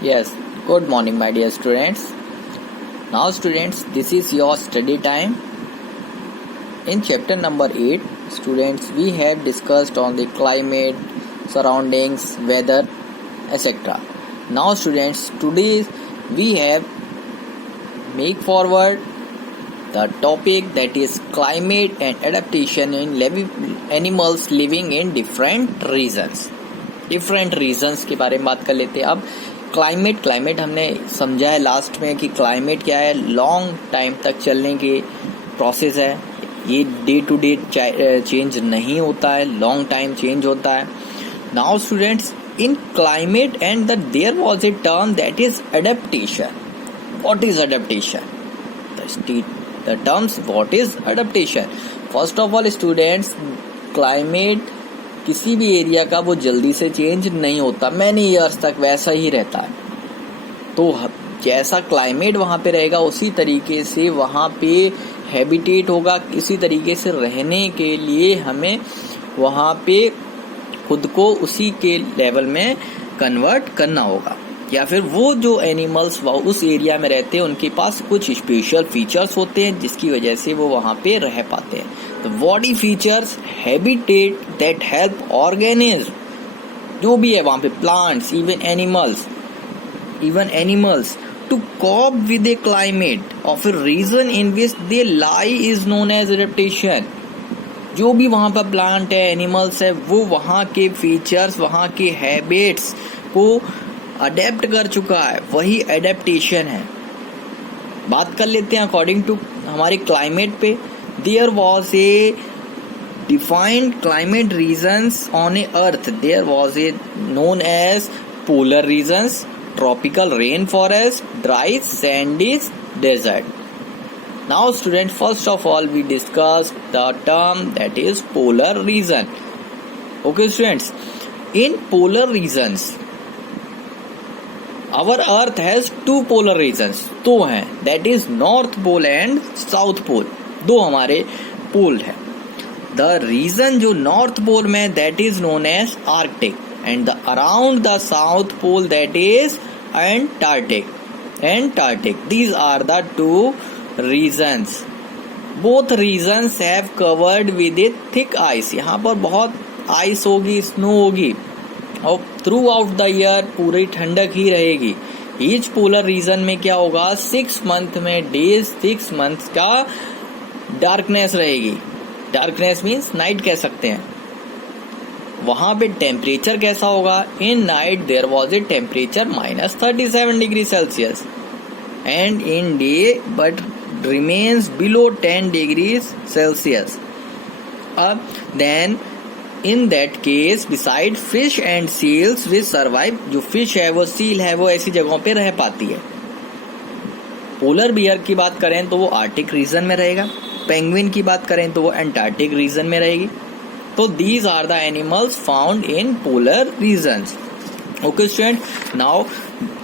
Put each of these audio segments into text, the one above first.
Yes, good morning, my dear students. Now, students, this is your study time. In chapter number 8, students, we have discussed on the climate, surroundings, weather, etc. Now, students, today we have make forward the topic that is climate and adaptation in animals living in different regions. Different regions के बारे में बात कर लेते हैं. अब climate हमने समझा है लास्ट में कि क्लाइमेट क्या है, लॉन्ग टाइम तक चलने की प्रोसेस है. ये डे टू डे चेंज नहीं होता है, लॉन्ग टाइम चेंज होता है. Now students, in climate and there was a term that is adaptation. What is adaptation? The terms what is adaptation. First of all students, climate किसी भी area का वो जल्दी से चेंज नहीं होता, मैनी ईयर्स तक वैसा ही रहता है. तो जैसा क्लाइमेट वहाँ पे रहेगा उसी तरीके से वहाँ पे हैबिटेट होगा. किसी तरीके से रहने के लिए हमें वहाँ पे खुद को उसी के लेवल में कन्वर्ट करना होगा. या फिर वो जो एनिमल्स उस एरिया में रहते हैं उनके पास कुछ स्पेशल फीचर्स होते हैं जिसकी वजह से वो वहाँ पे रह पाते हैं. तो body features, habitat that help organism, जो भी है वहाँ पे, plants, even animals to cope with a climate of a region in which they lie is known as adaptation. जो भी वहाँ पर प्लांट है, एनिमल्स है, वो वहाँ के फीचर्स, वहाँ के हैबिट्स को अडेप्ट कर चुका है, वही एडेप्टेशन है. बात कर लेते हैं अकॉर्डिंग टू हमारे क्लाइमेट पे. There was a defined climate regions on a earth. There was a known as polar regions, tropical rain forest, dry sandies desert. Now student, first of all we discuss the term that is polar region. Okay students, in polar regions our earth has two polar regions. दो हैं, that is north pole and south pole. दो हमारे पोल है. the region जो north pole में that is known as arctic and the around the south pole that is antarctic. These are the two regions. both regions have covered with a thick ice. यहाँ पर बहुत ice होगी, snow होगी और through out the year पूरी ठंडक ही रहेगी. Each polar region में क्या होगा, 6 मंथ में डेज, 6 मंथ का डार्कनेस रहेगी. डार्कनेस मीन्स नाइट कह सकते हैं. वहां पे टेम्परेचर कैसा होगा, in night there was a temperature -37 degree Celsius and in day but remains below 10 degree Celsius. अब then in that case beside fish and seals which survive, जो फिश है वो सील है वो ऐसी जगहों पे रह पाती है. पोलर बियर की बात करें तो वो आर्टिक रीजन में रहेगा. पेंगुइन की बात करें तो वो एंटार्क्टिक रीजन में रहेगी. तो these are the animals found in polar regions. Okay student, now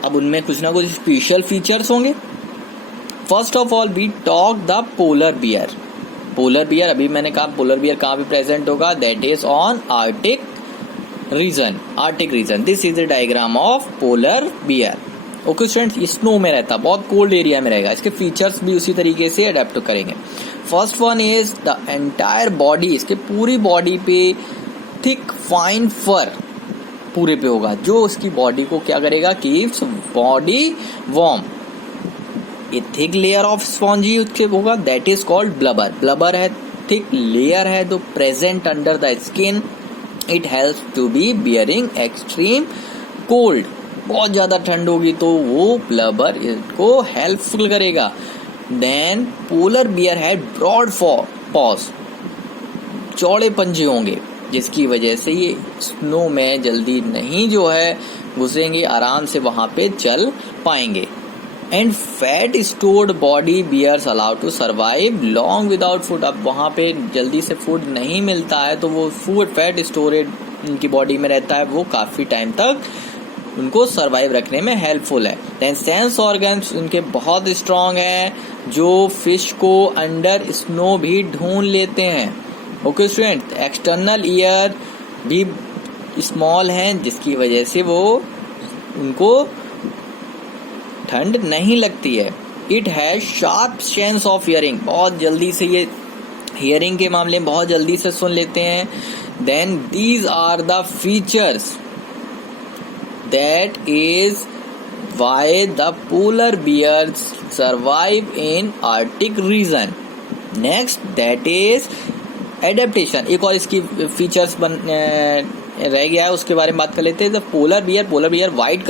अब उनमें कुछ ना कुछ स्पेशल फीचर्स होंगे. First of all we talk the polar bear. Polar bear, अभी मैंने कहा पोलर बियर कहाँ पे प्रेजेंट होगा, that is on Arctic region. This is the diagram of polar bear. Okay students, snow में रहता, बहुत कोल्ड एरिया में रहेगा. इसके फीचर्स भी उसी तरीके से अडेप्ट करेंगे. First one is the entire body. इसके पूरी बॉडी पे थिक फाइन फर पूरे पे होगा जो उसकी बॉडी को क्या करेगा, keeps body warm. A thick layer of spongy उसके होगा, that is called blubber. Blubber है, थिक लेयर है जो present under the skin. It helps to be bearing extreme cold. बहुत ज्यादा ठंड होगी तो वो ब्लबर इसको हेल्पफुल करेगा. Then polar bear had broad paws, चौड़े पंजे होंगे जिसकी वजह से ये स्नो में जल्दी नहीं जो है घुसेंगे, आराम से वहां पे चल पाएंगे. And fat stored body bears allow to survive long without food. अब वहाँ पे जल्दी से फूड नहीं मिलता है तो वो फैट स्टोरेज उनकी बॉडी में रहता है, वो काफ़ी टाइम तक उनको सर्वाइव रखने में हेल्पफुल है. देन सेंस ऑर्गन्स उनके बहुत स्ट्रांग हैं जो फिश को अंडर स्नो भी ढूंढ लेते हैं. ओके स्टूडेंट, एक्सटर्नल ईयर भी स्मॉल हैं जिसकी वजह से वो उनको ठंड नहीं लगती है। It has sharp sense of hearing, बहुत जल्दी से ये हियरिंग के मामले में बहुत जल्दी से सुन लेते हैं। Then these are the features that is why the polar bears survive in Arctic region. Next that is adaptation. एक और इसकी फीचर्स रह गया है, उसके बारे में बात कर लेते हैं। The polar beer white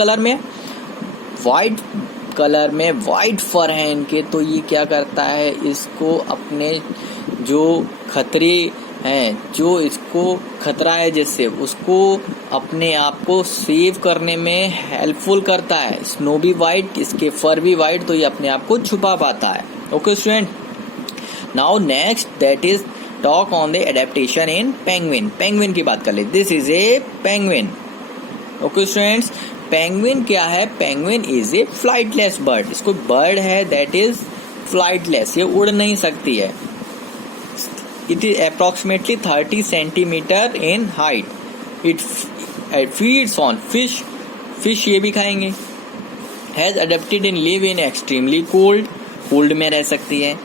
colour में व्हाइट फर है इनके, तो ये क्या करता है, इसको अपने जो खतरे हैं, जो इसको खतरा है जिससे, उसको अपने आप को सेव करने में हेल्पफुल करता है। स्नो भी वाइट, इसके फर भी वाइट, तो ये अपने आप को छुपा पाता है। Okay student, now next that is talk on the adaptation in penguin. Penguin की बात कर ले। This is a penguin. Okay students, penguin क्या है? Penguin is a flightless bird. इसको बर्ड है दैट इज फ्लाइटलेस, ये उड़ नहीं सकती है। It is approximately 30 centimetre in height. It feeds on fish ये भी खाएंगे। Has adapted in live in extremely cold में रह सकती है।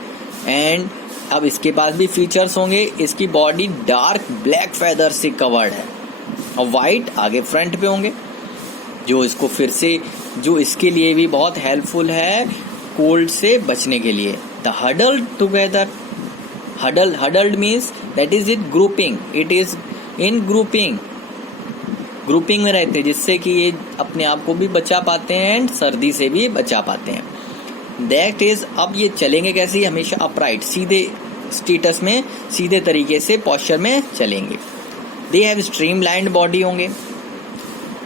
एंड अब इसके पास भी फीचर्स होंगे। इसकी बॉडी डार्क ब्लैक फेदर से कवर्ड है और वाइट आगे फ्रंट पे होंगे, जो इसको फिर से, जो इसके लिए भी बहुत हेल्पफुल है कोल्ड से बचने के लिए। The huddled together, huddled means that is it grouping, it is in grouping में रहते हैं, जिससे कि ये अपने आप को भी बचा पाते हैं एंड सर्दी से भी बचा पाते हैं। दैट इज, अब ये चलेंगे कैसे? हमेशा अपराइट, सीधे स्टेटस में, सीधे तरीके से पॉस्चर में चलेंगे। दे हैव स्ट्रीमलाइंड बॉडी होंगे।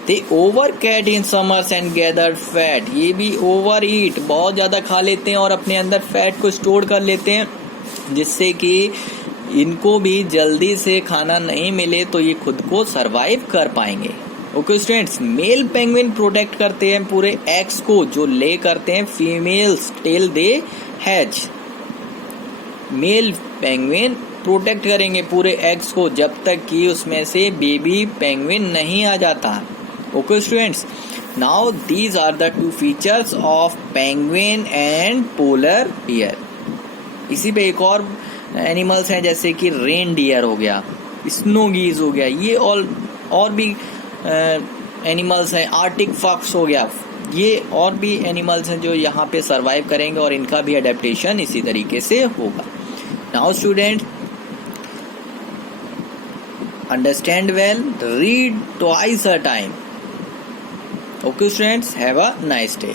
They overeat in summers and gather fat, ये भी ओवर ईट, बहुत ज्यादा खा लेते हैं और अपने अंदर फैट को स्टोर कर लेते हैं, जिससे कि इनको भी जल्दी से खाना नहीं मिले तो ये खुद को सरवाइव कर पाएंगे। Okay students, male penguin protect करते हैं पूरे एग्स को जो ले करते हैं females till they hatch. Male penguin protect करेंगे पूरे एग्स को जब तक कि उसमें से बेबी पेंगुइन नहीं आ जाता। Okay students, now these are the two features of penguin and polar bear. इसी पे एक और एनिमल्स हैं जैसे कि रेन डियर हो गया, स्नो गीज हो गया, ये और भी एनिमल्स हैं। आर्टिक फॉक्स हो गया, ये और भी एनिमल्स हैं जो यहाँ पे सरवाइव करेंगे और इनका भी अडेप्टेशन इसी तरीके से होगा। Now student, understand well, read twice a time. Okay students, have a nice day.